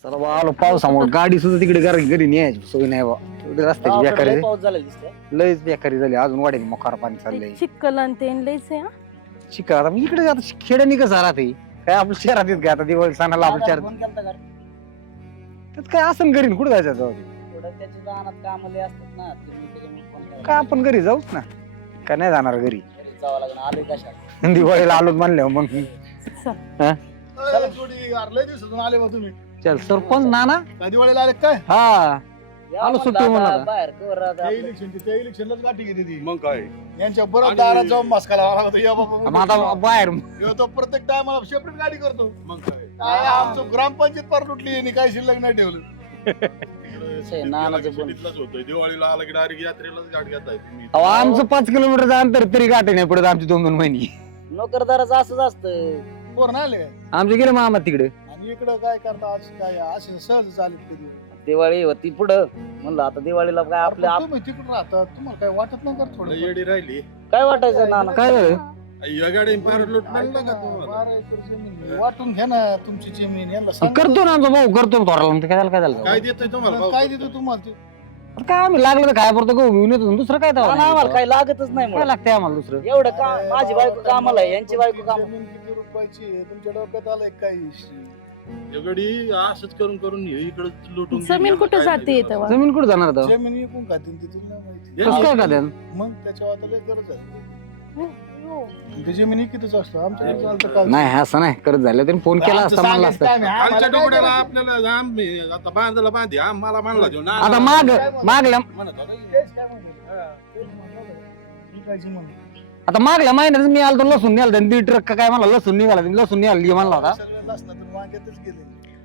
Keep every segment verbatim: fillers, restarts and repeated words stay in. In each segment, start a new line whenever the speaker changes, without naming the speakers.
चला बा आलो पावसामुळे गाडी सुद्धा तिकडे घरी घरी न्यायची सोय नाही बा एवढी रस्त्याची बेकारी
पाऊस झाला दिसतोय.
लयच बेकारी झाली अजून वाढेल मोकार पाणी चाललंय
चिखल आणि ते लयच आहे हा.
शिका आता इकडे आता खेड्यानी कसं राहते काय आपल्या शहरात येत काय आता दिवाळी सणाला आपल्या
दादा
शहरात
फोन केलता का?
त्यात काय असं घरी कुठे जायचं जाऊ दे.
थोडं त्याची रानात कामं लय असतात ना, तुम्ही त्याच्यामुळे फोन केला.
का आपण घरी जाऊच ना का नाही जाणार घरी
घरी जावं लागलं, आलोय कशाला?
दिवाळीला आलो म्हणल्यावर मग
चल.
चला जोडी यार, लय दिवसातून आले मग तुम्ही.
चल सरपंच नाना
काय दिवाळीला आले काय?
हा
या
आलो
म्हणलं
सुट्टी
आता
म्हणून आता.
बाहेर कवर राहता
त्या
आपलं.
इलेक्शनची त्या इलेक्शनलाच गाठी घेते ती.
मग काय
यांच्या बरोबर दारात जाऊन मस्का लावा लागतो. या बाबा
मग आता बाहेर
ह्यो तो प्रत्येक टायमाला सेपरेट गाडी करतो.
मग काय
काय आमचं ग्रामपंचायत पार लुटली आणि काय शिल्लक नाही ठेवलं.
आहे, नानाचं बोल.
तिथलाच होतोय दिवाळीला आला की डायरेक्ट यात्रेलाच गाठ घेताय तुम्ही.
अहो, आमचं पाच किलोमीटरचं अंतर तरी गाठी नाही पडत आमची दोन दोन महिने
नोकरदाराचं असंच असतं.
पोर नाही आले काय?
आमचे गेले मामा तिकडे
आणि इकडं काय करता आज काय असे सहज चालत कधी.
दिवाळी होती पुढं, म्हणलं आता दिवाळीला काय आपल्या
पण
आप-
तुम्ही तिकडं राहता तुम्हाला काय वाटत नाही का
लय
थोडं?
येडी राहिली
काय वाटायचं नाना?
काय झालं
या गाडी पार लुट म्हणलं का तुम्हाला
बारा एकर जमीन आहे. वाटून घ्या ना तुमची जमीन यांना सांगा.
करतो ना आमचा भाऊ करतो थोडा काय झालं काय झालं
काय देतोय तुम्हाला भाऊ?
काय देतो तुम्हाला ते?
काय आम्ही लागलं तर काय पडतो गहू घेऊन येतो दुसरं काय
नाना, आम्हाला
तेव्हा
काय लागतच नाही
काय
मग.
लागतंय आम्हाला दुसरं
एवढं का माझी बायको कामाला आहे, यांची बायको काम.
जमीन किती रुपयाची आहे? तुमच्या डोक्यात आलंय काय हिस्ट्री?
या गाडी असंच करून करून इकडे लुटून
जमीन
गेली.
कुठं
काय
जाते
माहिती
तेव्हा?
जमीन कुठे जाणार आता
जमीन विकून खातील ती तुला माहिती.
या-
कसं काय का त्यानं?
मग त्याच्यावर आता लय गरज आहे. ते जमीन विकतच असतो आमच्या चालतं काय?
नाही असं नाही करत झालं तरी फोन केला
आमचं
असता म्हणला
सांगायचं
असता
time आहे.
खालच्या
आम्हाला काय
डोकड्याला
करायचं?
आपल्याला आम्ही आता बांधायला बांधी आम्हाला मानला देऊ ना
आता माग मागल्या
म्हणत होता की,
तेच काय म्हणतो. हा, तेच म्हणतो ना. विकायची म्हणून.
आता मागल्या महिन्यात मी आलो लसूण निघाला दीड ट्रक काय मला लसूण निघाला लसूण निघाला म्हणला होता
सगळं लसणातून वांग्यातच गेले.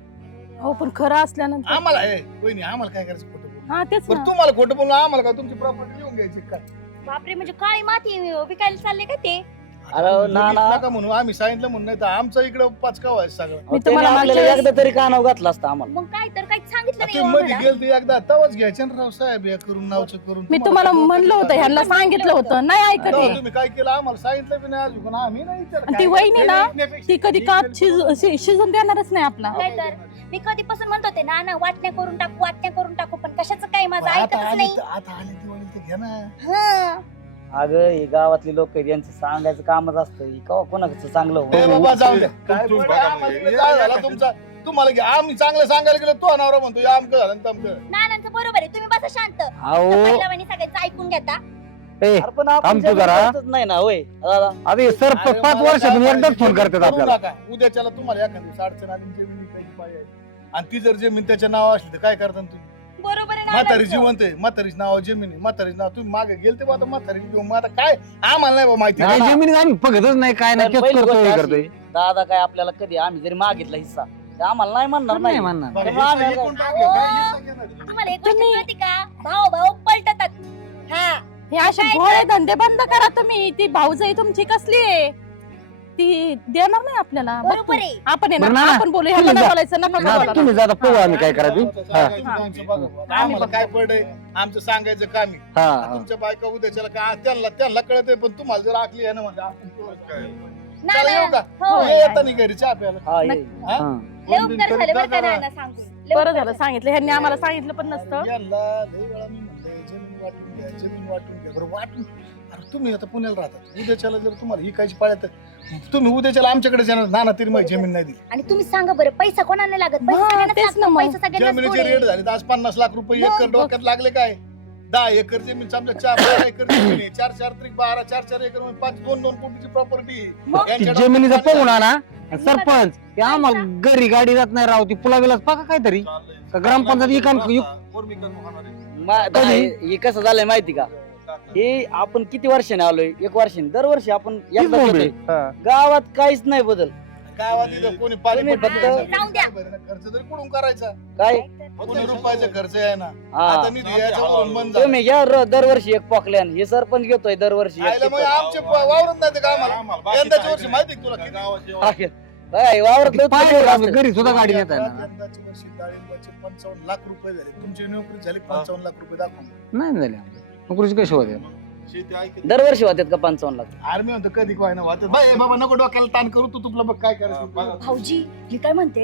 हो पण खरं असल्यानंतर
आम्हाला ए, वहिनी आम्हाला काय करायचं खोटं बोलून?
हा तेच
पण
ना.
तुम्हाला खोटं बोलून आम्हाला काय तुमची प्रॉपर्टी लिहून घ्यायची काय?
बापरे, म्हणजे काळी माती विकायला चालले का ते?
अरे ना ना
नका म्हणू आम्ही सांगितलं म्हणून नाही तर आमचं इकडं पाचकाव आहे सगळं.
मी
त्यांनी
तुम्हाला
आपल्याला
मागच्या
एकदा तरी कानाव घातला असता आम्हाला.
मग काय तर काही सांगितलं नाही
ते
हो
मध्ये
आम्हाला.
गेल ते एकदा तवाच घ्यायचे ना राव साहेब हे करून नावचं करून
मी तुम्हाला
काय
म्हणलं होतं
डोक्यात
ह्यांना सांगितलं होतं नाही ऐकत
तेव्हा
हे.
तुम्ही काय केलं आम्हाला सांगितलं बी नाही अजून पण आम्ही नाही विचार
आणि ती
काय
वहिनी
केलं
ना,
ऐकण्यापेक्षा
ती कधी
हे
काप
केलं
शिज-
बरोबर.
शि- शिजून देणारच नाही आपला.
काय तर? मी कधीपासून म्हणत होते ना ना वाटण्या करून टाकू वाटण्या करून टाकू, पण कशाचं काय माझं
आता
ऐकतच
आली
नाही.
तर- आता आली दिवाळी तर घ्या ना.
हं.
अगं हे गावातली लोक यांचं सांगायचं कामच असतं ही कवा कोणाचं चांगलं
ए
हो.
बाबा जाऊ द्या काय
तुम-
पडलं
बघा
आम्हाला
म्हणजे.
तिकडे जाळ झाला तुमचा तुम्हाला घ्या आम्ही चांगलं सांगायला गेलो तो अनावरा म्हणतो या आमकं झालं आणि तमकं.
नानांचं बरोबर आहे, तुम्ही बसा शांत.
अहो
पहिल्या वाणी सगळ्याचं ऐकून घेता.
ए
अरे पण आपण
थांब तू
जमीन
जरा.
करतच नाही ना होय दादा.
आता हे सर
अरे
पाच
मला
वर्षातून
काय
एकदाच फोन
माहिती,
करतात
करू
आपल्याला
नका. उद्याच्याला तुम्हाला एखाद्या दिवस अडचण आली आणि जमीन विकायची पाहिजे आणि ती जर जमीन त्याच्या नाव असली तर काय करता तुम्ही?
बरोबर आहे
म्हातारी
नानांचं.
जिवंत आहे म्हातारीच नाव जमीन आहे म्हातारीच नाव तुम्ही मागे गेलते बा आता म्हातारी घेऊन मग आता काय आम्हाला नाही बा माहिती
नाही,
ना.
जमिनीत आम्ही बघतच नाही काय नाही
पण
तेच
पहिली
करतोय
गोष्ट
हे
अशी,
करतोय
दादा काय आपल्याला कधी आम्ही जरी मागितला हिस्सा तर आम्हाला नाही म्हणणार
नाही
नाही.
म्हणणार
बघा,
त्यामुळे आम्ही
हिस्सा
आता-
विकून टाकलं, काय हिस्सा घेणार आहे?
तुम्हाला एक गोष्ट
तुम्ही-
कळते का? भाऊ भाऊ पलटतात. हा
हे असे
काय
भोळे धंदे बंद करा तुम्ही. ती भाऊजाई तुमची कसली आहे ती देणार नाही आपल्याला. बघ
बरोबर
तू.
आहे.
आपण येणार
बरं ना,
आपण बोलू ह्याला
तुम्ही
नाही
जा.
बोलायचं नका
हा,
बोलायला.
तुम्ही जाता पाहू आम्ही काय करायचं हा
सांगायचं आमचं बघा. आम्हाला काय पडलंय आमचं सांगायचं काम आहे.
हा हा.
तुमच्या बायका उद्याच्याला काय त्यांना त्यांना कळतंय पण तुम्हाला जर आखली आहे ना म्हणजे आपण
काय?
ना
चला येऊ
ना.
का
हो.
ये येताना घरी चहा प्यायला
हा, ये.
नक्की.
हा?
हा.
लय
दोन
उपकार
तीन
झाले बरं का
जरा-
नाना सांगून. लय
बरं
उपकार
झालं सांगितलं ह्यांनी आम्हाला सांगितलं पण नसतं.
यांना लय वेळा मी म्हणलंय जमीन वाटून घ्या जमीन वाटून घ्या बरं वाटून अरे तुम्ही आता पुण्याला राहतात उद्याच्याला जर तुम्हाला ही कायची पाळ्या तर तुम्ही उद्याच्याला आमच्याकडे येणार नाना तरी माझी जमीन नाही दिली
आणि तुम्ही सांगा बरं पैसा कोणाला नाही लागत? पैसा
हा,
सगळ्यांनाच
तेच
लागतो.
ना मग.
पैसा सगळ्यांनाच
जमिनीचे
गोड आहे.
रेट झाले तर आज पन्नास लाख रुपये
मग,
एकर डोक्यात लागले काय दहा एकर जमीन समजा चार बारा एकर जमीन आहे चार चार त्रिक बारा चार चार एकर म्हणजे पाच दोन दोन कोटीची प्रॉपर्टी
ती जमिनीचा पाहून आणा सरपंच ते आम्हाला घरी गाडी जात नाही राव ती पुलाविलाच पाका काहीतरी
चाललंय.
का ग्रामपंचायत इकान
कोर्मिकान होणार आहे.
मा- दादा, हे हे कसं झालंय माहिती का हे आपण किती वर्षाने आलोय एक वर्षाने दरवर्षी आपण एकदा येतोय. गावात काहीच नाही बदल
काय वाटतं कोणी पाणी
तुम्ही
पट्टी
फक्त-
करायचं,
जाऊन द्या.
खर्च तरी कुठून करायचा
काय
कोणी रुपयाचा खर्च आहे ना
हा
आता निधी याच्या वरून बंद झाला.
तुम्ही घ्या र- दरवर्षी एक पॉकल्यान हे सरपंच घेतोय दरवर्षी एक
आयला मग
टिपण.
आमचे वावरत नाही ते का आम्हाला
आम्हाला बाकी
यंदाच्या
काय
वर्षी
नाही.
माहिती आहे तुला
त्या
किती?
गावात जेव्हा-
हा, काय वावरात लय
पाय
उत्पन्न असतं.
घरी सुद्धा गाडी नेता येणार
यंदाच्या वर्षी डाळिंबाचे पंचावन्न लाख रुपये झाले तुमची नोकरी झाली पंचावन्न लाख रुपये दाखवून
नाही झाले नोकरीची कशी होते
शेती ऐकत
दरवर्षी होतात का पंचावन्न लाख
आर्मी म्हणतो कधी काय ना वाटत बाई बाबा नको डोक्याला ताण करू तू तुला बघ काय करायचं
बघा.
भाऊजी मी काय म्हणते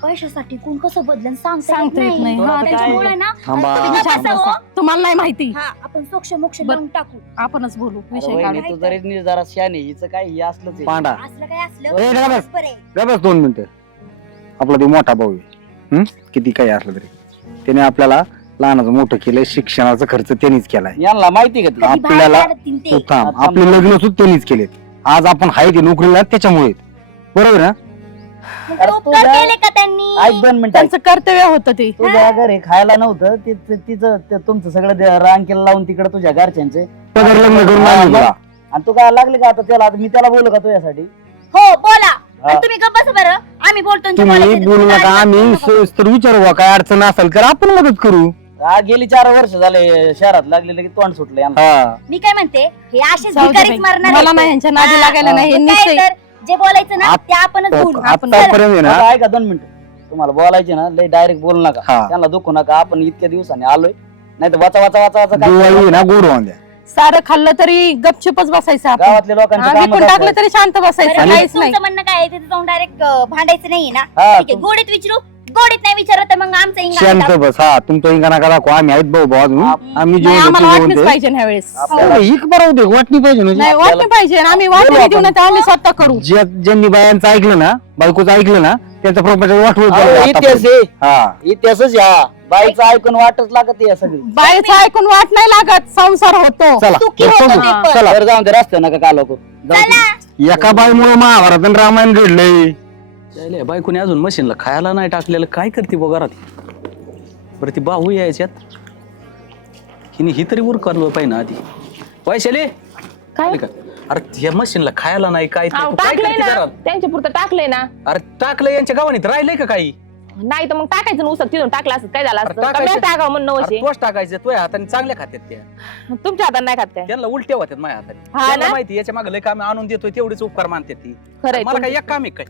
पैशासाठी कोण कसं बदलन सांगता
सांगता येत नाही.
हा,
त्याच्यामुळे ना
थांबा.
तुम्ही
शांत
कसं हो?
बसा. तुम्हाला नाही माहिती
हा आपण सोक्ष मोक्ष
बर.
लावून टाकू
आपणच बोलू
अरे
विषय
वहिनी,
काढू.
तू जरी निर्धारात शाने हिचं काय हे असलंच आहे.
पांडा
असलं काय असलं
ए, गप्प बस.
बरं आहे.
ग बस दोन मिनिटं. आपला तो मोठा भाऊ आहे हं? किती काही असलं तरी त्याने आपल्याला लहानाचं मोठं केलंय, शिक्षणाचा खर्च त्यांनीच केलाय.
यांना माहिती का ती
कधी बाहेर
आपल्याला-
काढतील ते.
तू थांब,
आता
आपले
मग-
लग्न सुद्धा त्यांनीच केलेत. आज आपण हाय ते नोकरीला त्याच्यामुळे बरोबर ना.
मग
अरे
उपकार
तुझ्या-
केले का त्यांनी
ऐक दोन मिनिटं
त्यांचं कर्तव्य होतं ते.
तुझ्या घरी खायला नव्हतं ते- ते- तिचं ते तुमचं सगळं ते रांकेला लावून तिकडे तुझ्या घरच्यांचे
पगार लग्न करून
हा,
आणलं
मग.
तुला.
आणि तू काय लागले का आता त्याला आता मी त्याला बोलू का तुझ्यासाठी
हो बोला
हा.
आणि तुम्ही गप्प बसा बरं आम्ही बोलतो आणि ते
तुम्ही
बोलायचं.
बोलू
तुम्ही
नका,
काय
आम्ही
नका.
सविस्तर विचारू बा, काय अडचण असेल तर आपण मदत करू.
आ, गेली चार वर्ष झाले शहरात लागलेलं की तोंड सुटलं यांना
हा
मी काय म्हणते हे असेच
जाऊ दे
भिकारीच
बाई.
मारणार
मला
आहेत.
नाही यांच्या नादी
हा.
लागायला नाही हे
मग काय
निश्चय.
तर जे बोलायचं ना
आप-
ते आपणच बोलू
आपण-
आतापर्यंत आहे ना.
आता ऐका दोन मिनिटं तुम्हाला बोलायचे ना लय डायरेक्ट बोलू नका
हा.
त्यांना दुखू नका आपण इतक्या दिवसांनी आलोय नाही तर वाचा वाचा वाचा वाचा
दिवाळी आहे
काय
ना गोड वांद्या.
सारं खाल्लं तरी गपचूपच बसायचं आपण.
गावातल्या लोकांचे
आम्ही
कामं
पण टाकलं
करतात.
तरी शांत बसायचं
बरं,
काहीच नाही.
तुमचं म्हणणं काय आहे तिथे जाऊन डायरेक्ट भांडायचं नाहीये ना
हा,
ठीक आहे गोडीत विचारू गोडीत नाही विचारत तर मग आमचं इंगा
शांत बस. हा तुमचा इंगा नका दाखवा, आम्ही आहेत भाऊ भाऊ अजून.
आप-
आम्ही
नाही
जेवण
आम्हाला
देतो,
वाटणीच
जेवण
पाहिजे ह्या वेळेस.
आपल्याला-
हिक बरं होते, वाटणी पाहिजे ना.
नाही वाटणी पाहिजे आणि आम्ही वाटणी देऊ ना तर आम्ही स्वतः करू.
ज्या- ज्यांनी बायांचं ऐकलं ना, बायकोचं ऐकलं ना, त्याचं प्रपंच वाटवत
अहो,
चाललंय
इतिहास
आतापर्यंत.
आहे
हा
इतिहासच या बाईचं ऐकून वाटच लागत या सगळी
बाईचं ऐकून वाट नाही लागत, संसार होतो.
चला
चुकी होतं
बघू.
ते पण.
चला
बरं जाऊन ते रस्ते नका का लोक
चला
एका बाईमुळे महाभारत आणि रामायण घडलंय.
बायकोने अजून मशीनला खायला नाही टाकलेलं, काय करते बघ घरात. बरं ती बाहू यायच्यात हिने ही तरी उर करलो पाहिजे ना आधी. वैशाली
काय
आली का? अरे ह्या मशीनला खायला नाही काय ते,
अहो,
तू काय
टाकलंय
करते
ना
घरात?
त्यांच्या पुरतं टाकलंय ना.
अरे टाकलं यांच्या गावानीत राहिलंय का काही?
नाही तर मग टाकायचं नुसतं तिथून टाकलं असत काय झालं
अरे
असतं
टाकायचं-
कमी टाकावं म्हणणं
अरे
वशे.
तोच टाकायचं, तुझ्या हाताने चांगल्या खात्यात त्या,
तुमच्या हातात नाही खात काय
त्यांना उलट्या होत्यात माझ्या हाताने.
हा
त्यांना
ना?
माहिती याच्या मागे लय काम आणून देतोय तेवढेच उपकार मानते ती.
खरंय
मला काय
तुमचं.
एक काम आहे काय?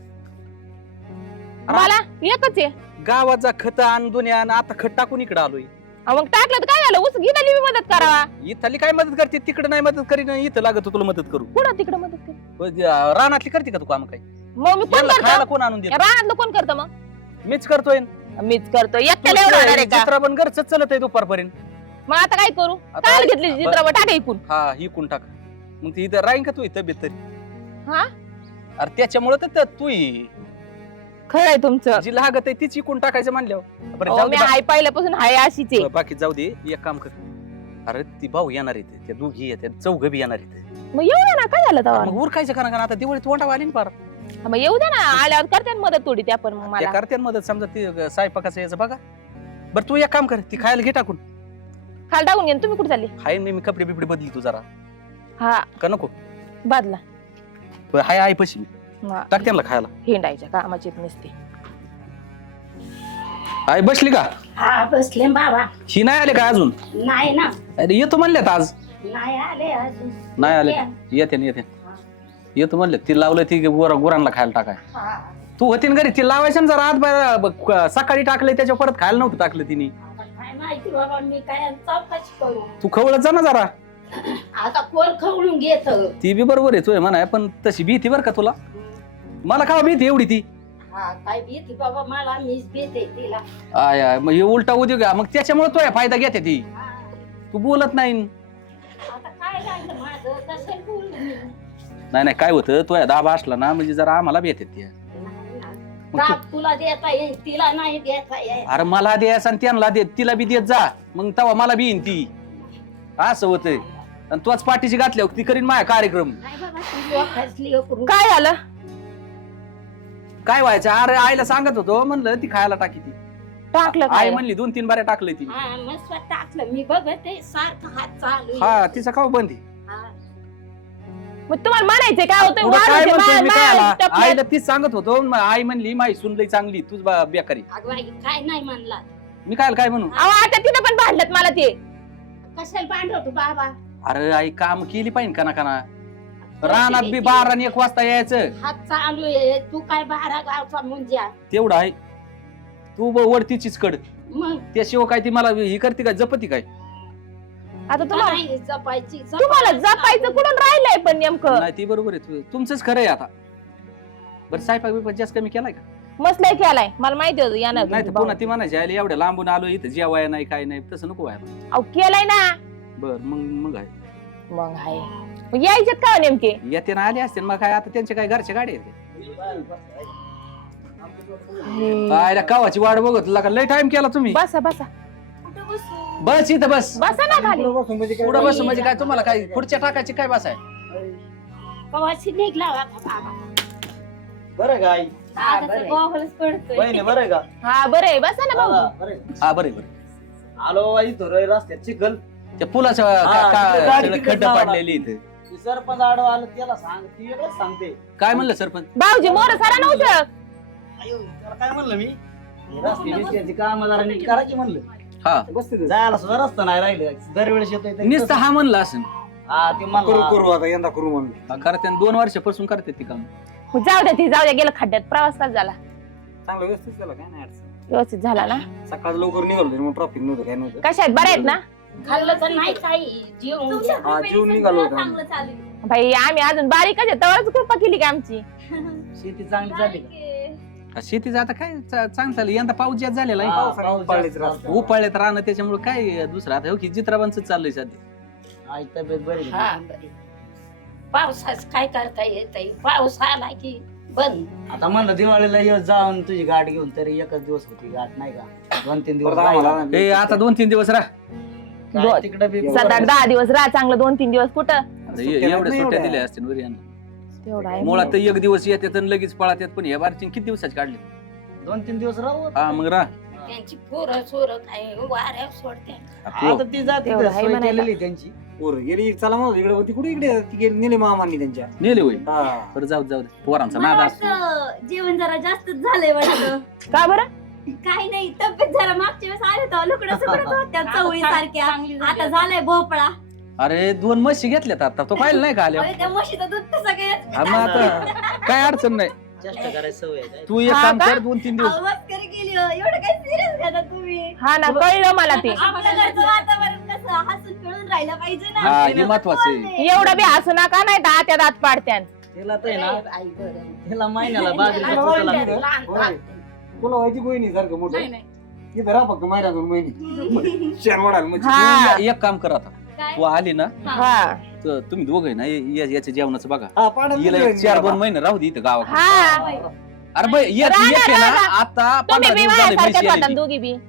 मला एकच आहे
गावात जा खत आण दुनिया आण, आता खत टाकून इकडे आलोय.
अहो, मग टाकलं तर काय झालं उस घेतली मी मदत करावा.
इथली काय मदत करते, तिकडे नाही मदत करीन, इथं लागत तुला मदत करू.
कुठं तिकडे मदत कर
रानातली करते का तू काम काय?
मग मी कोण
यांना खायला
करतो
कोण आणून देत?
रानातलं कोण करतं मग
मीच करतोय.
मीच करतो एकट्याला एवढं होणार आहे का
चित्राबन घरच चलत आहे दुपारपर्यंत.
मग आता काय करू
आता
काय घेतली चित्रावर टाका इकून
हा ही कोण टाक मग ती इथं राहीन का तू तब्येत तरी?
हा
अरे त्याच्यामुळे तर तू ही-
खरंय तुमचं
जी लागत आहे तीच इकून टाकायचं म्हणल्यावर बरं
अहो,
जाऊ
मी
दे
हाय पहिल्यापासून हाय अशीच आहे
बा- बाकी जाऊ दे. एक काम कर, अरे ती भाऊ येणार येते, त्या दोघी येतात, चौघ बी येणार येते.
मग येऊ द्या ना काय झालं तेव्हा
मग उरकायचं का ना, आता दिवाळी तोंडावर आली ना पार.
मग येऊ द्या ना आल्यावर करते ना मदत थोडी त्या पण मग
त्या
मला
करते ना मदत, समजा ती स्वयंपाकाचं याचं बघा. बरं तू एक काम कर, ती खायला घे टाकून.
खाल टाकून घे तुम्ही कुठे चालली
हाय मी मी कपडे बिपडे बदली तू जरा
हा
का नको?
बादला
बरं, हाय आई पशी
हा,
टाक त्यांना खायला.
हिंडायच्या कामाची नसते
आई बसली का?
हा बसले बाबा
ही नाही आले का अजून?
नाही ना
अरे येतो म्हणल्यात आज.
नाही आले अजून
नाही आले येते ना, येते येतो म्हणले. ती लावलं ती गुरा गुरांना खायला टाकाय.
हा.
तू होती ना घरी, ती लावायचं ना जरा आत बाहेर. ब- सकाळी टाकले त्याच्या परत खायला नव्हतं टाकलं तिने.
आता काय माहिती बाबा मी काय चौकशी करू
तू खवळत जा ना जरा.
आता कोण खवळून घेत
ती बी बरोबर आहे तुझ्या म्हणा, पण तशी भीती बरं का तुला. मला का भीती एवढी ती?
हा काय भीती बाबा मला मीच भीते तिला
आय आय मग हे उलटा उद्योग आहे. मग त्याच्यामुळे तो फायदा घेते ती.
हा.
तू बोलत नाही.
आता काय झालं माझं कसं बोलू मी
नाही नाही काय होतं, तो दाबा असला ना म्हणजे जरा आम्हाला बी येते त्या.
नाही ना.
मग तू-
ताप तुला देता येईल तिला नाही देता येईल
अरे मला द्यायचं आणि त्यांना देत, तिला बी देत जा. मग तेव्हा मला बी येईन ती. असं होतंय. आणि तोच पाठीशी घातल्यावर ती करीन माझ्या कार्यक्रम.
नाही बाबा तू लोकांसली करू
काय झालं
काय व्हायचं? अरे आईला सांगत होतो, म्हणलं ती खायला टाकी ती.
टाकलं
आई
काय
म्हणली दोन तीन बाऱ्या टाकलंय ती.
हा मस्त टाकलं मी बघते सारखं हात चालू आहे.
हा तिचा का बंदी?
हा.
मग तुम्हाला म्हणायचंय काय होतं
पुढं काय म्हणतोय मी काय आला?
टपल्यात.
आईला तीच सांगत होतो. मग आई म्हणली माई सुन लई चांगली, तुझ बा- बेकारी.
अगं बाई, काय नाही म्हणला
मी काय काय म्हणू?
अहो आता तिथं पण भांडलत मला ते
कशाला भांडवतो बाबा
अरे आई काम केली पाहिजे का ना का ना. रानात बी बारा आणि एक वाजता यायचं
हात चालू आहे तू काय बारा गावचा मुंज्या
तेवढं आहे. तू ब- वरतीचीच कड,
मग
त्याशिवाय काय ती मला ही करते काय, जपती काय?
आता तुम्हाला
नाही जपायची
तुम्हाला जपायचं कुठून राहिलंय पण नेमकं
नाही ती बरोबर आहे. तु- तुमचंच खरं आहे आता. बरं स्वयंपाक बिपाक जास्त कमी केलाय का?
मस्त लय केलाय मला माहिती होतं येणार
नाही तर
तुमचे
पुन्हा ती म्हणायची आली एवढ्या लांबून आलो इथं जेवाय नाही काय नाही तसं नको व्हायला.
भाऊ. अहो केलाय ना
बर मग मग आहे
मग हाय मग यायचेत का नेमके
येते ना आले असते मग काय आता त्यांच्या काय घरच्या गाडी आहेत काय रे, कावाची वाट बघत तुला का लय टाइम केला तुम्ही.
बसा बसा
कुठं बसू?
बस इथं बस
बसा ना खाली
पुढं बस म्हणजे काय तुम्हाला काय पुढच्या टाकायची काय बस आहे.
कवाची निघला होता बाबा.
बरं का आई
आता तर गोगलच पडतोय.
बहिणी बरं का
हा बरं आहे बसा ना भाऊ
बरं
हा बरे बरे
आलो आई थोडं रस्त्यात चिखल
त्या पुलाच्या
हा,
का- का-
तिकडे गाडी
सगळं
तिकडे
खड्डा
लावा
पाडलेली इथं.
ती सरपंच आडवा आलं त्याला सांग ती वेगळंच सांगते.
काय म्हणलं सरपंच.
भाऊजी मोर सारा नव्हतं
आयो, त्याला काय म्हणलं मी रस्ते बिस्त्याची कामं जरा नीट करायची म्हणलं.
हा
जायला सुद्धा रस्ता नाही राहिलं दरवेळेस येतोय तरी
नुसतं हा म्हणलं असं
हा ते
करू
म्हणलं
करू आता यंदा करू म्हणलं.
करते दोन वर्षापासून करते ती काम.
मग जाऊ द्या ती जाऊ द्या गेलं खड्ड्यात प्रवास कसा झाला
चांगलं व्यवस्थित झालं काय नाही अडचण.
व्यवस्थित झाला ना
सकाळ लवकर निघालो तरी मग ट्रॉफिक नव्हतं काय नव्हतं.
कशा आहेत बऱ्या आहेत ना
खाल्लं तर नाही काही जेवून
तुमच्या
हा,
कृपेने
जीवन
सगळं
निघालो होतो
चांगलं चालू आहे.
भाई आम्ही अजून बारीकच आहे तेवढाच कृपा केली का आमची
शेती चांगली झाली का?
हा, शेतीचं आता काय चा- चांगलं झालं यंदा पाऊस जास्त झालेला
हा,
आहे.
पावसाळ्यात
पाऊस
पाळीच
जास्त
रस्ता.
उपाळ्यात राहणं त्याच्यामुळे काय दुसरं आता हो की चित्राबांचं चाललंय सध्या.
आई तब्येत बरी
हा
आहे.
बरी. पावसाच काय करता येत पाऊस आला की बंद.
आता म्हणलं दिवाळीला ये जाऊन तुझी गाठ घेऊन तरी एकच दिवस होती गाठ नाही का दोन तीन दिवस
परत आम्हाला
राहिला.
ए आता दोन तीन दिवस राह
काय
दोन-
तिकडं बी
सात आठ दहा दिवस राहा चांगलं दोन तीन दिवस कुठं
आता ए-
सुट्ट्या
एवढ्या
नाही
सुट्ट्या
एवढ्या.
दिल्या असतील वरी यांना.
तेवढा आहे
मुळात तर एक दिवस येतात आणि लगेच पळतात पण या बारची किती दिवसाची काढली.
दोन तीन दिवस राहू
हा मग राह
त्यांची पोरं सोरं काय वाऱ्यावर सोडते.
आता ती जाते
तेवढं आहे
सोय
म्हणायला.
केलेली त्यांची
पोरं गेली चला म्हणून इकडे होती कुठे इकडे ती गेली नेले मामांनी त्यांच्या.
नेले होईल
हा.
बरं जाऊ दे, जाऊ दे पोरांचा
मला
नाद असतो.
वाटतं जेवण जरा जास्तच झालंय वाटतं.
का बरं
काही नाही तब्येत जरा मागच्या वेळेस आले तर लुकडं सुकडं होत्या चवळी सारख्या आता झालाय भोपळा.
अरे दोन म्हशी घेतल्यात आता तो पाहिलं नाही का आल्या.
अरे त्या म्हशीचं दूध कसं काय
हा, मग आता काय अडचण नाही
चेष्टा करायची सवय आहे काय?
तू एक
हा
काम
का?
कर दोन तीन दिवस
मस्करी केली हो. एवढं काय सिरियस घेता तुम्ही.
हा ना कळलं मला ते
आपल्या घरचं वातावरण कसं हसून खेळून राहिलं पाहिजे
हा
ना.
हे महत्वाचं आहे.
एवढं बी हसू नका नाही दहा त्या दात पाडत्यान
तिला तर आहे ना
आई बरं.
तिला महिन्याला बाजरीचं पोतं लागतं.
लहान
होय. तुला व्हायची बहिणी सारखं मोठं इथं राहा फक्त मायरा दोन महिने शेण वाढायला म्हणजे.
हा
एक काम कर आता
काय?
तू आली ना
हा
तर तुम्ही दोघं ना या- याच्या जेवणाचं बघा
हा, पाण्यात
हिला
गेली
एक चार
बाबा.
दोन महिने राहू दे इथं गावात.
हा
अरे बाई एक
राहा ना,
एक आहे ना
राहा.
आता
तुम्ही
पंधरा
बी
दिवस झाले
माझ्यासारख्याच
म्हशी
होता
आली.
दोघी बी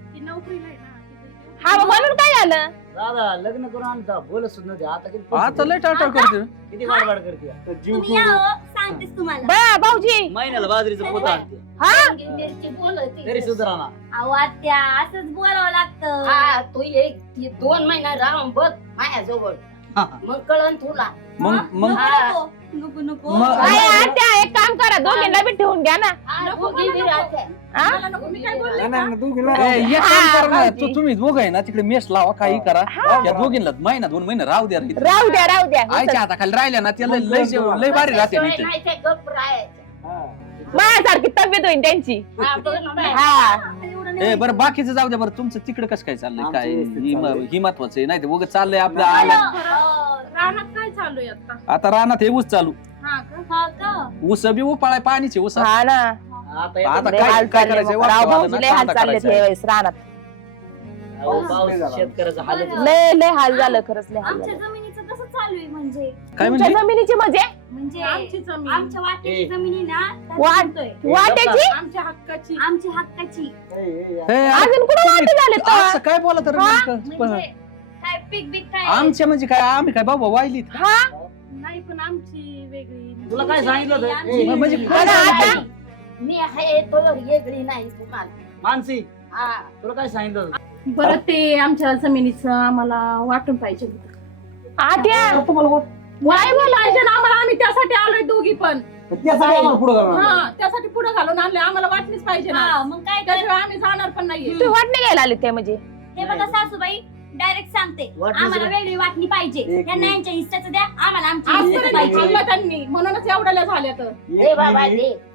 हा मग म्हणून काय झालं
दादा लग्न करून आमचा बोलत सुद्धा नव्हते आता किती
आता लय टाळटाळ करते.
किती वाडवाड करते
तर जीव
तुम्ही या हो, सांगतेस तुम्हाला.
बा भाऊजी
महिन्याला बाजरीचं पोतं आणते
हा
त्यांची बोलत
तरी सुधारा ना
अहो आत्या असंच बोलावं लागतं.
हा तू एक ही दोन महिना राहून बघ माझ्याजवळ मग कळण तुला.
मग मग
नको, नको नको नको
मग-
काय आत्या एक काम करा दोघींना बी ठेवून घ्या ना
हा, दोघी बी राहते.
हा?
मला नको, मी काय बोलले
नाही, नाही, नाही, दोघीला
ए,
राहू द्या.
एक काम
हा,
करा ना
भाऊजी.
तू तुम्ही दोघं आहे ना तिकडे मेस लावा काही करा या दोघींना महिना दोन महिने राहू द्या रे इथं.
राहू द्या राहू द्या
आईच्या हाताखाली राहिल्या ना त्याला लय जेव- लय भारी राहते
सोय
इथे.
नाही ते गप्प राहायचं.
हा.
माझ्यासारखी तब्येत होईल त्यांची
हा, बघ ना बाई.
हा
एवढं
ए
नाही.
बरं बाकीचं जाऊ द्या बरं तुमचं तिकडे कसं काय चाललंय
आमचं
काय
व्यवस्थित
ही म-
चाललंय.
ही महत्वाचं आहे नाही तर उगत चाललंय आपलं
हॅलो,
आलं
अं,
रानात काय चालू आहे आता
आता रानात हे ऊस चालू
हा का
हा का?
ऊस बी उपाळाय पाणीचे ऊस
हा ना
आता येतो
आता
लय
काय-
हाल
काय
चालले
करायचंय?
मग. राव
वाटतं
भाऊजी
मला
लय
ना,
हाल
कांदा
चालले
करायचा आहे.
वेळेस रानात
अहो, पाऊस शेतकऱ्याचा हालत आहे.
लय लय हाल झालं खरंच लय हाल
आमच्या
झालं
जमिनीचं कसं चालू आहे म्हणजे
काय
तुमच्या
म्हणजे
जमिनीची मजे
म्हणजे
आमची जमीन
आमच्या वाटेची
ए.
जमिनी ना त्यात
वाट-
म्हणतोय.
वाट्याची
आमच्या हक्काची
आमची हक्काची
ए, ए, या.
हे,
अजून कुठे वाटे झाले
असं काय बोला तर
हा?
म्हणजे काय पीक बीक काय
आमच्या म्हणजे काय आम्ही काय बाबा वाहिलीत
हा
नाही पण आमची वेगळी
तुला काय सांगितलं होतं?
आमची-
ए,
म्हणजे
आमची-
बरं, आता?
मी आहे तो वेगळी नाही तुम्हाला.
मानसी
हा
तुला काय सांगितलं होतं?
बरं ते आमच्या जमिनीचं आम्हाला वाटून पाहिजे
आत्या
नाही बोलायचे ना आम्हाला आम्ही त्यासाठी आलोय दोघी पण
त्यासाठी आम्हाला पुढं करावं लागलं.
हा त्यासाठी पुढे घालून आणले आम्हाला वाटणीच पाहिजे ना
हा, मग काय कर-
त्याशिवाय आम्ही जाणार पण नाहीये
तुम्ही वाटणे घ्यायला आले ते म्हणजे
हे बघा सासूबाई डायरेक्ट सांगते
वाटणीचं
आम्हाला
काय?
वेगळी वाटणी पाहिजे
एक
यांना यांच्या हिस्साचं द्या आम्हाला आमच्या हिस्साचं
आजपर्यंत
पाहिजे
थांबलं त्यांनी म्हणूनच एवढ्या झाल्या तर
एक
दे बाबा
मिनिट.
दे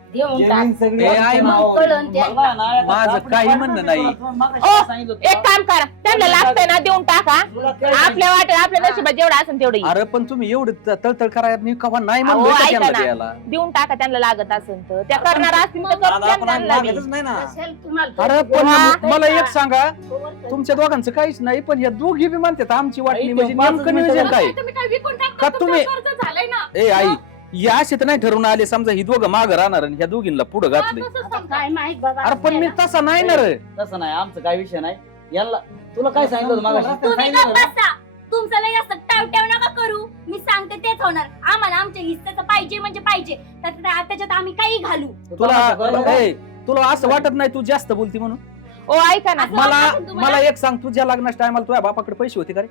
देऊन टाक
जमीन सगळी
ए,
आमच्या
आई,
नावावर.
कळलं त्या-
मला ना एका
माझं
आपण
काही
पाडलं
म्हणणं
नाही.
नाही.
तुला मगाशी
ओ,
सांगितलं होतं.
एक काम करा त्यांना लागतंय ना देऊन टाका
तुला काय
आपल्या वाटेल आपल्या नशिबात जेवढं असेल तेवढं येईल.
अरे पण तुम्ही एवढं त- तळतळ करायला मी कवा नाही
अहो,
म्हणलो का
ऐका
त्यांना
ना.
द्यायला
देऊन टाका त्यांना लागत असेल तर त्या
आपण-
करणार असतील तर
दादा,
करून
आपण
द्या त्यांना बी.
मागतच नाही ना.
कशाला तुम्हाला
अरे पण
हा.
मला एक सांगा
कवर कर.
तुमच्या दोघांचं काहीच नाही पण या दोघी बी म्हणतात आमची वाटणी
आई,
म्हणजे
ते पाचच
नेमकं
मिनिटं
नियोजन काय
तुम्ही काय विकून
का
टाकता
तुम्ही-
तुमचं कर्ज झालंय ना
ए आई या असे तर नाही ठरवून आले समजा ही दोघं माग राहणार आणि ह्या दोघींना पुढे घातले
तसं
आता
समजा.
काय माहित बाबा
अरे पण मी तसा नाही ना रे
तसं नाही आमचं काय विषय नाही याला तुला काय सांगितलं होतं मगाशी?
तुम्ही गप्प बसा. तुमचं लय असं टाव टाव नका करू. मी सांगते तेच होणार. आम्हाला आमच्या हिस्साचं पाहिजे म्हणजे पाहिजे. तर त्या- त्याच्यात आम्ही काही घालू.
तमाशा करू
तुला
नका.
ए, तुला असं वाटत नाही तू जास्त बोलती म्हणून
ओ ऐका ना
असं
मला
वाटतं तुम्हाला?
मला एक सांग तुझ्या लग्नाच्या टायमाला तुझ्या बापाकडे पैसे होते का रे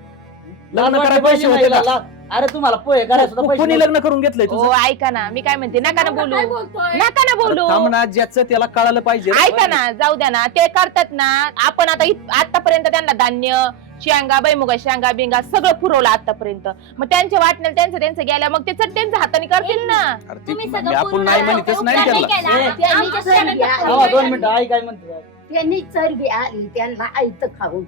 लाज
लग्न
वाटली
करायला
पाहिजे
पैसे होते
ना
का?
हिला. अरे तुम्हाला पोहे करायला सुद्धा पैसे
कोणी
नव्हते.
लग्न करून घेतलंय
ओ
तुझं
ऐका ना मी काय म्हणते नका ना बोलू
काय बोलतोय
नका ना बोलू
अरे थांब ना ज्याचं त्याला कळालं पाहिजे
ऐका ना जाऊ द्या ना ते करतात ना आपण आता इत- आतापर्यंत त्यांना धान्य शेंगा बैमुगा शेंगा बिंगा सगळं पुरवलं आतापर्यंत मग त्यांच्या वाटण्याला त्यांचं त्यांचं गेल्या मग ते चट त्यांच्या हाताने करतील ना
अरे
तुम्ही
ते-
सगळं
आपण
पूर्ण
नाही म्हणतच नाही
उपकार
त्याला
केला.
ए,
त्यांनी
आमच्या
चरबी
शेणात
आली.
थांबा, दोन मिनिटं आई काय म्हणते
त्यांनी चरबी आली त्यांना आयत खाऊन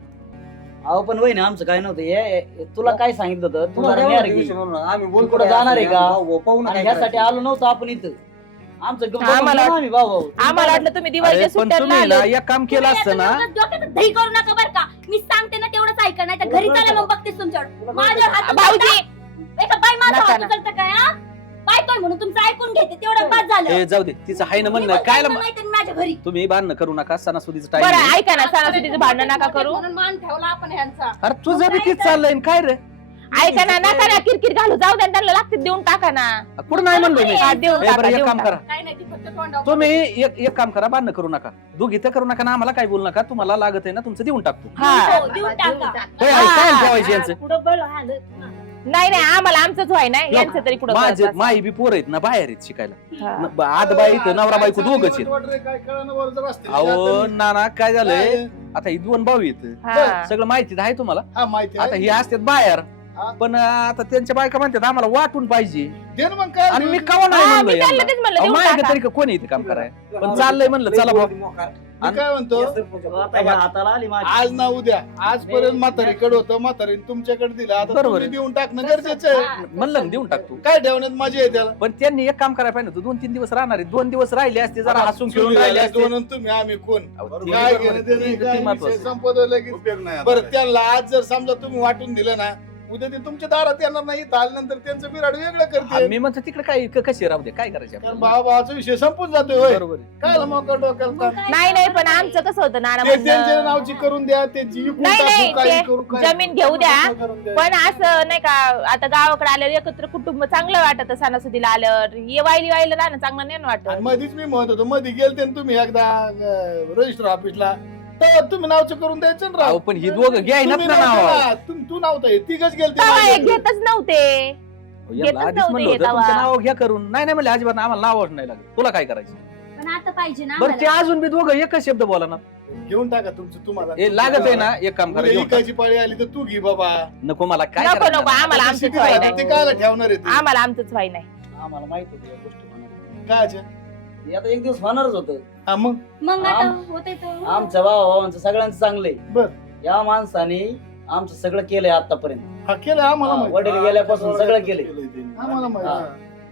अहो पण वय ना आमचं काय नव्हतं हे हे- तुला काय सांगितलं होतं तुला
तुम्हाला
नेर
काय
घे.
विषय म्हणून आम्ही
तू
बोलतो
कुठं जाणार आहे का?
पाहू ना
आणि
काय
ह्यासाठी
करायचं.
आलो नव्हतो आपण इथं आमचं गप्प
आम्हाला-
बघून आम्ही भाऊ भाऊ
आम्हाला वाटलं तुम्ही
अरे
दिवाळीच्या
पण
सुट्ट्याला
तुम्ही ना
आले
एक काम केलं
तुम्ही
असतं ना
याचं एवढं डोक्यात दही करू नका बरं का. मी सांगते ना तेवढंच ऐका नाही तर घरी चाला मग बघतेस तुमच्यावर. माझ्या हातात
भाऊजी
एका बाई माझा
नका
हात
ना.
उचलतं काय हा? बायकोय म्हणून तुमचं ऐकून घेते तेवढं बाद झालं.
ए जाऊ दे तिचं हाय ना
मी
म्हणणं
बोलते
काय
मला माहिती आहे माझ्या घरी.
तुम्ही भांडणं करू नका सणासुदीचं टाइम
बरं ऐका ना सणासुदीचं भांडण नका करू
म्हणून मान ठेवला आपण ह्यांचा
अरे तुझं बी तीच चाललंय काय रे
ऐका ना नका ना किरकिर घालू जाऊ द्या त्यांना लागते देऊन टाका ना
कुठं नाही म्हणलो मी
हा, देऊन
ए,
टाका
बरं एक
देऊन
काम
टाका.
करा
काय नाही ती फक्त तोंडावर
तुम्ही एक एक काम करा भांडणं करू नका दोघी तर करू नका ना आम्हाला काय बोलू नका तुम्हाला लागत आहे ना तुमचं देऊन टाकतो
हा
हो, देऊन टाका.
होय, आई, काय ठेवायचं यांचं
पुढं बळ आलं
नाही नाही आम्हाला आमचंच व्हाय ना यांचं तरी कुठं
माझे
कळत
माई बी पोर आहेत ना बाहेर आहेत शिकायला
हा.
न- ब- आत बाई इथं नवरा बायको दोघच आहेत
वाटरे काय कळलं बरं जर असते.
अहो नाना काय झालंय
काय?
आता ही दोन भाऊ आहेत
हा.
सगळं माहिती आहे तुम्हाला
हा माहिती आहे.
आता ही असतात बाहेर
हा.
पण आता त्यांच्या बायका म्हणतात आम्हाला वाटून पाहिजे
दे ना मग काय
आणि मी कवा नाही
हा,
म्हणलो
मी त्यांना
यांना.
तेच म्हणलं
अहो,
देऊन
माझ्या
टाका.
तरी कोणी इथे काम करायला पण चाललंय म्हणलं चला भाऊ
मी काय म्हणतो
आता ह्या हाताला आली माझी.
आज ना उद्या आजपर्यंत म्हातारीकडे होतं म्हातारीने तुमच्याकडे दिलं आता
बरोबर
तुम्ही
आहे.
देऊन टाकणं गरजेचं आहे.
म्हणलं ना देऊन टाकतो
काय ठेवण्यात मजा आहे त्याला
पण त्यांनी एक काम करायला पाहिजे होतं. दोन तीन दिवस राहणार आहेत. दोन दिवस राहिले असते जरा हसून खेळून राहिले असते
दोन आणि तुम्ही आम्ही कोण
अहो, ते
काय
बरोबर आहे.
घेणं देणं
ते-
काय
ते महत्वाचं.
विषय संपवतो लगेच.
उपयोग नाही आता.
बरं त्याला आज जर समजा तुम्ही वाटून दिलं ना उद्या ते तुमच्या दारात येणार नाही इथं आल्यानंतर त्यांचं बिराड वेगळं
हा,
करते
मी म्हणतो तिकडे काय क- कशी राहू दे काय करायचे
तर
आपल्याला?
भावाचा विषय संपून जातोय होय
बरोबर आहे.
काय मोका डोक्याला
मग
ताण?
काय
नाही नाही पण आमचं कसं होतं नाना
ते त्यांच्या
म्हणणं
नावची करून द्या ते जी विकून
नाही,
टाकू,
नाही,
काही
ते
करू, काही
जमीन घेऊ द्या.
करून द्या.
पण असं नाही का आता गावाकडे आल्यावर एकत्र कुटुंब चांगलं वाटत सणासुदीला आल्यावर ये वाईली वाईला राहणं चांगलं नाही ना
आणि
वाटत
मधीच मी म्हणत होतो मध्ये गेलते ना तुम्ही एकदा रजिस्टर ऑफिसला तर तुम्ही नावचं करून द्यायचं ना
अहो,
राव.
पण ही दोघं घ्याय ना
तुम्ही नव्हते
नाव
ना, तुम- तू नव्हता तिघच गेलते
तेव्हा हे
माझ्याकडे.
घेतच नव्हते
यांना
घेतच
आधीच
नव्हते
म्हणलं होतं
तेव्हा.
तुमचं नाव घ्या करून नाही नाही म्हणलं अजिबात आम्हाला नावच नाही लागत तुला काय करायचं
पण आता पाहिजे ना
बरं ते
आम्हाला.
अजून बी दोघं एकच शब्द बोला ना
घेऊन टाका तुमचं तुम्हाला
हे लागत आहे ना एक काम करा
उद्या
घेऊन टाक.
इकायची पाळी आली तर तू घे बाबा
नको मला काय
नको
करायचं
नको
नाही.
आम्हाला
आता
आमचंच
शिकत
व्हाय
राहते,
नाही
ते कायला ठेवणार आहे ते?
आम्हाला आमचंच व्हाय नाही
आम्हाला माहित होतं या गोष्टी होणार.
कायचे?
हे आता एक दिवस होणारच होतं
हा मग
मग आता
आम-
होतंय तर
आमच्या भावा भावांचं सगळ्यांचं चांगलंय
बर.
या माणसाने आमचं सगळं केलंय आतापर्यंत
हा केलं आम्हाला
हा,
माहिती.
वडील गेल्यापासून सगळं केलंय
आम्हाला माहिती.
हा.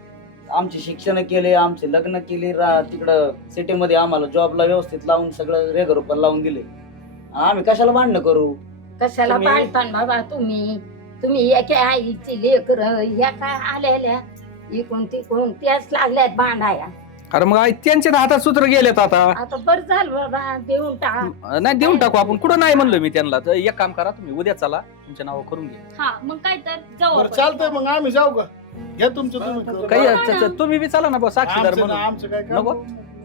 आमची शिक्षण केले आमचे लग्न केले रा- तिकडं सिटीमध्ये आम्हाला जॉबला व्यवस्थित लावून सगळं रेगर रुपये लावून दिले आम्ही कशाला भांडणं करू
कशाला
तुम्ही-
पाळतान बाबा तुम्ही तुम्ही एका आईची लेकर या काय आलेल्या इकून तिकून त्याच लागल्यात बांधाया
अरे मग आई, त्यांच्या हातात सूत्र गेलेत आता
आता बरं झालं बाबा देऊन टाक
नाही देऊन टाकू आपण कुठं नाही म्हणलं मी त्यांना तर एक काम करा तुम्ही उद्या चला तुमच्या नाव करून घ्या
हा मग काय तर जाऊ
बरं
आपण.
चालतंय मग आम्ही जाऊ का घ्या तुमचं तुम्ही करून.
काही
बरं.
च- च- तुम्ही बी चला ना बा साक्षीदार
आमचं ना,
म्हणून
आमचं काय काम?
नको?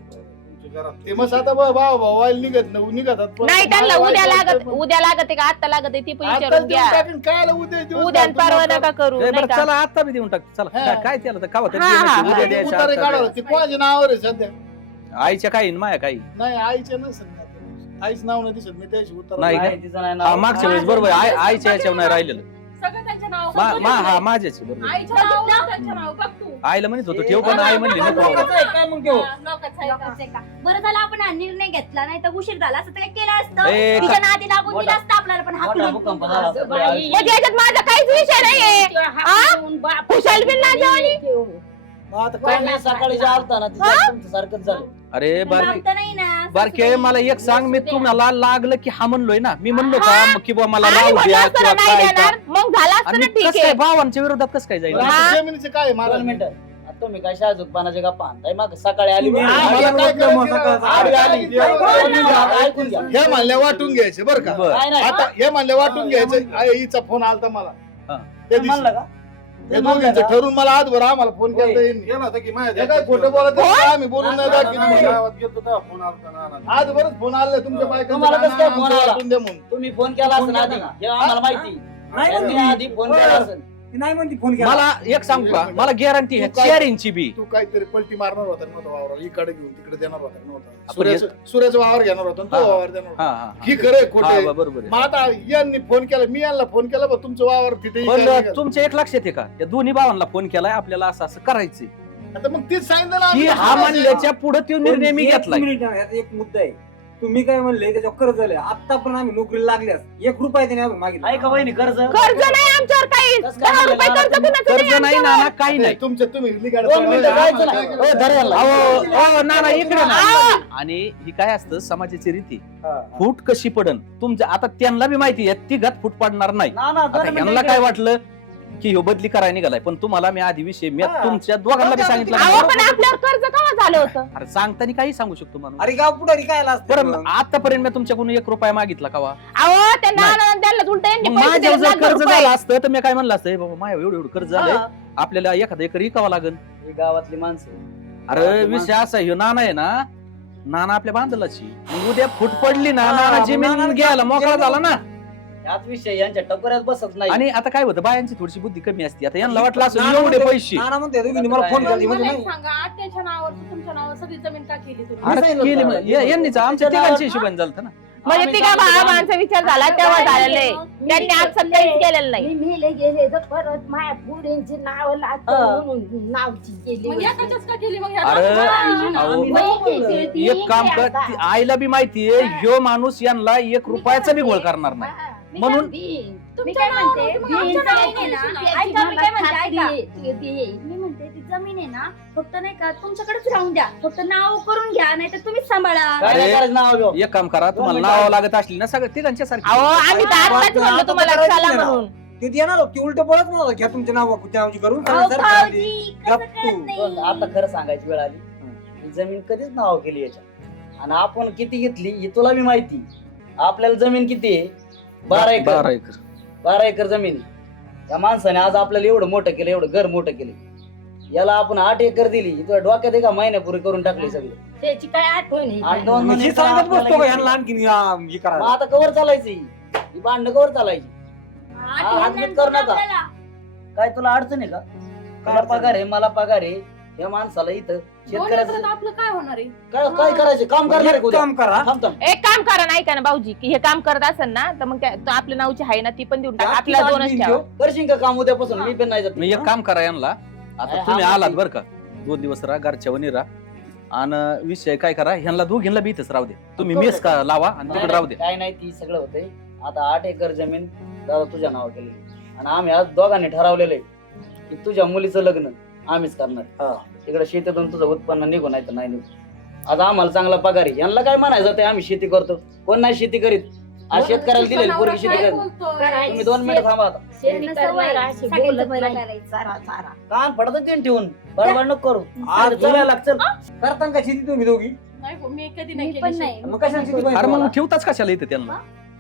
ते मग आता बा भाऊ भाऊ वाईल निघत ना निघतात पण
नाही त्यांना
भाऊ
उद्या
वाईल
लागत
पण-
उद्या लागत आहे का आता लागत आहे ती पण
आता
विचारून
देऊन
घ्या
टाकेन, कायला उद्या दिवस
उद्या आणि
घालतो
परवा
नका.
नका करू
ए,
नाही
बरं
का?
चला आता बी देऊन टाक चला
हा.
काय- काय त्याला तर खावा तरी
हा,
देण्याची,
हा,
उद्या
हा.
द्यायची,
उतारे
आता
काढावं
द्यायची.
ते कोणाच्या नावावर आहे सध्या
आईच्या काही आणि माया काही
नाही आईच्या नसेल आईच नाव नाही दिसत मी त्याची उतर
नाही का?
नाही, तिचं नाही
हा
नाव.
मागच्या वेळेस बरोबर आहे. आई- आईच्या ह्याच्यावर नाही राहिलेलं
सगळं त्यांच्या त्यांच्या नाव
मा मा हा माझ्याच आहे, बरोबर.
आईच्या नावावर त्यांच्या नाव बघ तू.
आईला म्हणत होतो ठेव पण आई म्हणली नको.
लोकांचं आहे का? लोकांचं आहे का?
लोकांचं आहे का? बरं झालं आपण हा निर्णय घेतला नाही तर उशीर झाला असं काय केलं
ए,
असतं तिच्या नादी लागून
मोठा-
दिलं असतं आपल्याला पण
मोठा
हाकलून.
भूकंप झाला असता.
बाई,
म्हणजे याच्यात माझा काहीच विषय नाहीये
हाकलून बाप-
खुशाल बिन नाजवानी.
मग आता काय नाही, सकाळी जे आलता ना तिच्या तुमचं सारखंच झालं.
अरे बारके
लागतं नाही ना
बारके मला एक सांग, मी तुम्हाला लागलं की हा म्हणलोय ना, मी म्हणलो का मग की बुवा मला
आणि
लावू
म्हणलं
द्या
असतं
किंवा
ना, नाही
काय का?
देणार मग झालं असतं
आणि
ना
कसं
ठीक
काय
आहे.
भावांच्या विरोधात कसं काय जाईल?
बरं,
हा.
आता जमिनीचं काय आहे
दोन
महाराज?
मिनिटं आता तुम्ही काय शाहजूकपणाचे गप्पा आणताय मग सकाळी आली
हा,
आली,
मला काय करायचं?
आली, आली. दोन मिनिटं आता ऐकून घ्या.
हे म्हणल्या वाटून घ्यायचे बरं का
बरं.
काय नाही
आता हे म्हणल्या वाटून घ्यायचं आ, हिचा फोन आलता मला
हा.
त्या
तुम्ही म्हणलं
दिवशी
का
हे
तुम्ही म्हणलं
दोघींचं
का?
ठरवून मला आजभर आम्हाला फोन
होय.
केला यांनी.
गेला होता की माझ्या
हे काय खोटं बोलत आहे? आम्ही बोलून नाही दाखवत
आम्ही
म्हणलं.
गावात गेलतो तेव्हा फोन आलता ना नाना.
आज बरंच फोन आले तुमच्या बायकांचा
तुम्हाला कसं काय
नाना,
फोन
आमचं
आला?
वाटून द्या म्हणून.
तुम्ही फोन केला असेल आधी हे आम्हाला माहिती त्यांनी आधी फोन केला असेल.
मला एक सांगू का, मला गॅरंटी आहे
तू काय-
चार इंची बी.
तू काहीतरी पलटी मारणार होता नव्हता वावराला इकडे घेऊन तिकडे देणार होता नव्हता
आपण
सूर्याचं सूर्याचं वावर घेणार होता आणि
हा,
तो
हा.
वावर देणार होता
हा हा
ही खरं आहे, खोटं
हा,
आहे.
हा, बरोबर आहे.
मग आता यांनी फोन केला मी यांना फोन केला बा तुमचं वावर तिथे
पण
इकडे निघालं.
तुमच्या एक लक्षात आहे का, या दोन्ही भावांना फोन केलाय आपल्याला असं असं करायचंय,
आता मग तीच सांगितलं ना
की
आम्ही.
हा म्हणल्याच्या पुढे तो निर्णय मी घेतलाय.
एक मुद्दा आहे, तुम्ही काय म्हणले त्याच्यावर कर्ज झालं आता पण आम्ही नोकरीला लागल्यास एक रुपया त्याने अजून मागितला.
आहे का बहिणी कर्ज
कर्ज नाही आमच्यावर काही.
कसं काय
दहा रुपये
म्हणलं?
कर्ज कुणाचं
कर्ज
नाही
नाही
आमच्यावर.
नाना, काही नाही.
तुमच्या तुम्ही लिगाड
दोन मिनिटं जायचं नाही.
काय
ओ, धरायला लाग.
अहो अहो, नाना इकडे ना.
अहो.
आणि ही काय असतं समाजाची रीती,
हा, हा.
फूट कशी पडन तुमच्या, आता त्यांना बी माहिती आहे तिघात फूट पडणार नाही.
ना, ना,
आता
दोन मिनिटं
यांना
इकडे.
काय वाटलं की ह्यो बदली करायला निघालाय, पण तुम्हाला मी आधी विषय मी
हा.
तुमच्या दोघांना बी सांगितलं
अहो
ना.
पण आपल्यावर कर्ज केव्हा झालं होतं?
अरे सांगताना काही सांगू शकतो माणूस.
अरे गाव पुढारी काय
बरं आतापर्यंत मी तुमच्याकडून एक रुपया मागितला का वा?
अहो त्या नाना त्यांना उलट यांनी
मग
पैसे
माझ्यावर
दिले
जर
लाख
कर्ज
रुपये.
झालं असतं तर मी काय म्हणलं असतं, "हे बाबा माझ्या एवढं एवढं कर्ज झालंय,
हा.
आपल्याला एखादा एकर विकावं लागेल."
ही गावातली माणसं
अरे
गावातली
विषय
माणसं.
असा ह्यो नाना आहे ना, नाना आपल्या बांधलाची मग उद्या फूट पडली ना,
हा,
नाना
मग
जमीन
नाना
घ्यायला मोकळा झाला ना.
याच विषय यांच्या टकोऱ्यात बसत नाही
आणि आता काय होतं, बायांची थोडीशी बुद्धी कमी असते. आता यांना वाटलं असं
नाना
एवढे
म्हणते-
पैसे
नाना म्हणते दोघींनी मला फोन
मग
केला
मला
म्हणजे
एक सांगा, आत्याच्या नावावर तुमच्या नावावर सगळी जमीन का केली तुम्ही?
अरे
सांगितलं
केली
होतं.
मग. या- यांनीच आमच्या तिघांच्या हिशोबाने झालं ना.
म्हणजे
आम्ही
तिघा
सांगितलं
भावा
आम्ही.
माणसा विचार झाला तेव्हा झालेलं आहे. त्यांनी आज काहीच केलेलं नाही.
मी मेले गेले तर परत माझ्या पुढींची नाव लागतं
हा.
म्हणून नावची केली
मग
होती.
एकाच्याच का केली मग ह्या
अरे,
दोघांना?
अहो.
आम्ही
बाई,
नको बोललो.
ती- ती
एक काम कर,
आता.
ती आईला बी माहितीये ह्यो माणूस यांना एक रुपयाचा बी गोळ करणार नाही.
हा.
मी
म्हणून-
काय-
ती-
मी
तुमच्या
काय म्हणते
नावावर तुम्ही
ही
आमच्या
जमीन
नावावर
आहे ना
केली
ऐका मी काय म्हणते
खात्री
ऐका
आहे, ती- ती-
मी म्हणते ती जमीन आहे ना फक्त नाही का तुमच्याकडेच राहून द्या फक्त नाव करून घ्या नाही तर तुम्हीच सांभाळा
काय नाही
अरे.
करायचं नाव घेऊन.
एक काम करा, तुम्हाला
दोन
नावावं लागत असली ना सगळं तिघांच्या सारखी.
अहो आम्ही तर आताच म्हणलो तुम्हाला चला म्हणून.
ते येणार ती उलट बोलत नव्हतं घ्या तुमच्या नाव त्या नावाची करून
अहो,
सर
भाऊजी, कसं
गप
कळत
तू.
नाही?
आता खरं सांगायची वेळ आली ही जमीन कधीच नाव केली याच्या आणि आपण किती घेतली ही तुला बी माहिती. आपल्याला जमीन किती आहे बारा एकर
बारा एकर
बारा एकर जमीन आहे. या माणसाने आज आपल्याला एवढं मोठं केलं एवढं घर मोठं केलं याला आपण आठ एकर दिली ही तुला डोक्यात आहे का महिन्यापूर्वी करून टाकली सगळी
त्याची काय आठवण आहे
आठ
का?
दोन
म्हणजे
महिने
सांगत
आपल्याला
बसतो का
किती-
ह्यांना आणखीन या- हे
मग
करायला
आता कवर चालायची ही भांडणं कवर चालायची
आठ
हा, हात बीत
ह्यांना
करू नका.
आपल्याला.
काय तुला अडचण आहे का तुला
अडचण
पगार आहे मला पगार आहे या माणसाला इथं
दोन
शेतकऱ्याचं
एकरात आपलं काय होणार आहे?
काय काय करायचं काम करणार आहे
एक
का उद्या?
काम करा
थांब थांब
एक काम करा ना, ऐका ना भाऊजी, की हे काम करत असेल ना तर मग त्या- तो आपल्या नावची आहे ना ती पण देऊन टाका. आपल्याला दोनच ठेवा.
करशील का काम उद्यापासून मी पण नाही जात
मी एक काम करा यांना,
अरे,
आता
हा
तुम्ही
माहिती.
आलात बरं का, दोन दिवस राहा घरच्या वनी राहा आणि विषय काय करा, ह्यांना दोघींना बी इथंच राहू दे. तुम्ही मेस का लावा आणि तिकडे राहू दे.
काय नाही ती सगळं होतंय आता आठ एकर जमीन दादा तुझ्या नावा केली आणि आम्ही आज दोघांनी ठरवलेलं आहे की तुझ्या मुलीचं लग्न आम्हीच करणार तिकडे शेतीतून तुझं उत्पन्न निघून नाही तर नाही निघून. आज आम्हाला चांगला पगार आहे यांना काय म्हणायचं ते आम्ही शेती करतो कोण नाही शेती करीत आज शेतकऱ्याला दिलेली
नवरा
पोरगी शेती
काय
करत
बोलतोय?
तुम्ही दोन मिनिट थांबा आता
शेती
त्यांना सवय
करणारा अशी
सगळ्यांचं
बोलत
पहिलं
नाही.
करायचं.
चारा चारा
कान पडत तीन ठेवून बडबड नको करू
आज
आज चलायला लाग, चल
करता का शेती तुम्ही दोघी
नाही हो, मी कधी नाही
मी
केली
पण
शेती.
नाही
मग कशाला शेती पाहिजे
अरे मग
तुम्हाला?
ठेवताच कशाला इथं त्यांना?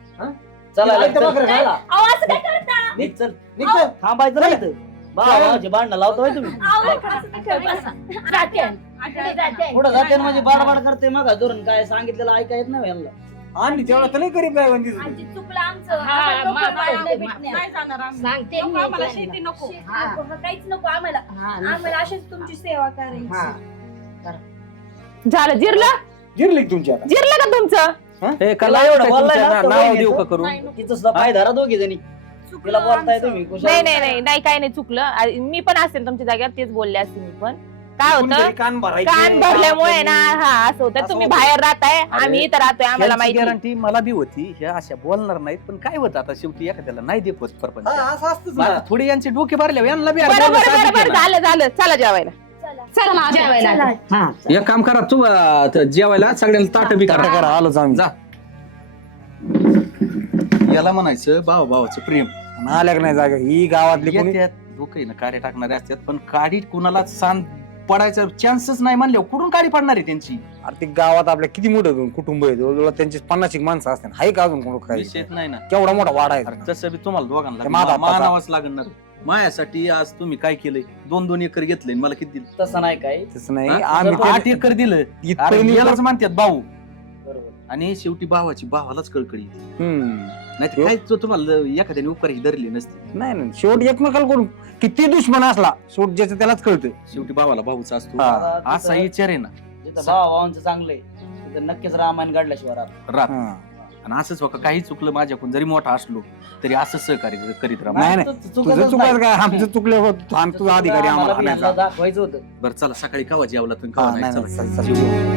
चला
ऐकतं बकरं
चल.
खायला.
अहो, असं काय करता
निघ, चल
निघ चल.
थांबायचं नाही इथं. भावाचे भांडणं लावतोय तुम्ही
अहो, असं काय करता? जाते. पुढे जाते.
पुढे जाते म्हणजे बाडबाड करते मग धरून काय सांगितलेलं ऐका येत नाही यांना
आणि तेवढा तर नाही गरीब आहे म्हणजे
आजी चुकलं आमचं
हा,
आम्हाला नको
मा-
बाळा,
मा-
नाही
मा-
भेटणार.
नाही जाणार आम्ही.
सांगते
नको
मी
आम्हाला
त्यांना.
शेती नको.
शेती नको, हा, काहीच नको आम्हाला
हा,
आम्हाला अशीच तुमची सेवा करायची
हा.
झालं जिरलं
जिरली का तुमची आता
जिरलं का तुमचं?
हे
तिला
कला
एवढं
एवढं
बोललाय ना, तर
नाव
वहिनी
देऊ
तो-
का करू?
नाही नको.
तिचं सुद्धा पाय धरा दोघी जणी तिला बोलताय तुम्ही कुशाल.
नाही नाही नाही नाही काय नाही चुकलं आ- मी पण असेल तुमच्या जागेवर तेच बोलले असते मी पण. काय होतं
कोणतरी कान भरायचे.
कान भरल्यामुळे ना हा असं होतं
असं
तुम्ही
होतं.
बाहेर राहताय आम्ही इथं राहतोय आम्हाला माहिती.
गॅरंटी मला बी होती ह्या अशा बोलणार नाहीत पण काय होतं आता शेवटी एखाद्याला नाही देत होत परपंच.
हा, असं असतंच
मग
ना.
आता थोडी यांची डोके भरले यांना बी
बरं
अर्ध्याला
बरं
साहजिक
बरं
आहे
बरं
ना.
झालं झालं चला जेवायला.
चला ना जेवायला हा
एक काम करा तू अं, त- जेवायला सगळ्याला ताट बी
ताटं
करा.
करा आलोच आम्ही
जा. याला म्हणायचं भावा भावाचं प्रेम.
आणि आल्या का नाही जागा ही गावातली कोणी
येत्यात लोक ना कार्य टाकणारे असतात पण काडी कुणाला सांग पडायचा चान्सच नाही म्हणल्यावर कुठून काडी पडणार आहे त्यांची.
अरे ते गावात आपल्या किती मोठं कुटुंब आहे जवळजवळ त्यांची पन्नास एक माणसं असतात हाय का अजून कोण काय
विषयच नाही ना.
केवढा मोठा वाडा आहे
अरे तसं बी तुम्हाला दोघांना
ते माझा
मा-
हाताचा.
मानावंच लागणार. मायासाठी आज तुम्ही काय केलंय दोन दोन एकर घेतलंय मला किती दिलं?
तसं नाही काय
तसं नाही
हा?
आम्ही
आठ
ते-
एकर दिलं.
इथं
अरे
निवडून-
यालाच म्हणतात भाऊ
बरोबर.
आणि शेवटी भावाची भावालाच कळकळी
हम्म.
नाही तर काय तो तुम्हाला एखाद्याने उपकार ही धरली नसती.
नाही नाही शेवट एकमेकाला करून किती दुश्मन असला शेवट ज्याचं त्यालाच कळतं.
शेवटी भावाला भाऊचा असतो
हा.
आता
असा
तिथं-
विचार आहे ना.
जिथं भाव भावांचं चांगलंय तिथं नक्कीच रामायण घडल्याशिवाय राहत
रात
हा.
आणि असंच बघा काही चुकलं माझ्याकडून जरी मोठा असलो तरी असंच सहकार्य करीत राहा.
नाही नाही
तू-
तुझं
चुकतच
चुकायचं
नाही.
काय आमचं चुकलं होत आणि तुझा अधिकारी
आम्हाला
आम्हाला
बी यांना
आणायचा.
दाखवायचं होतं.
बरं चला सकाळी कवा जेवला तुम्ही
हा,
कवा
नाही
नाही
नाही
चला.
चल, चल.
जेवू.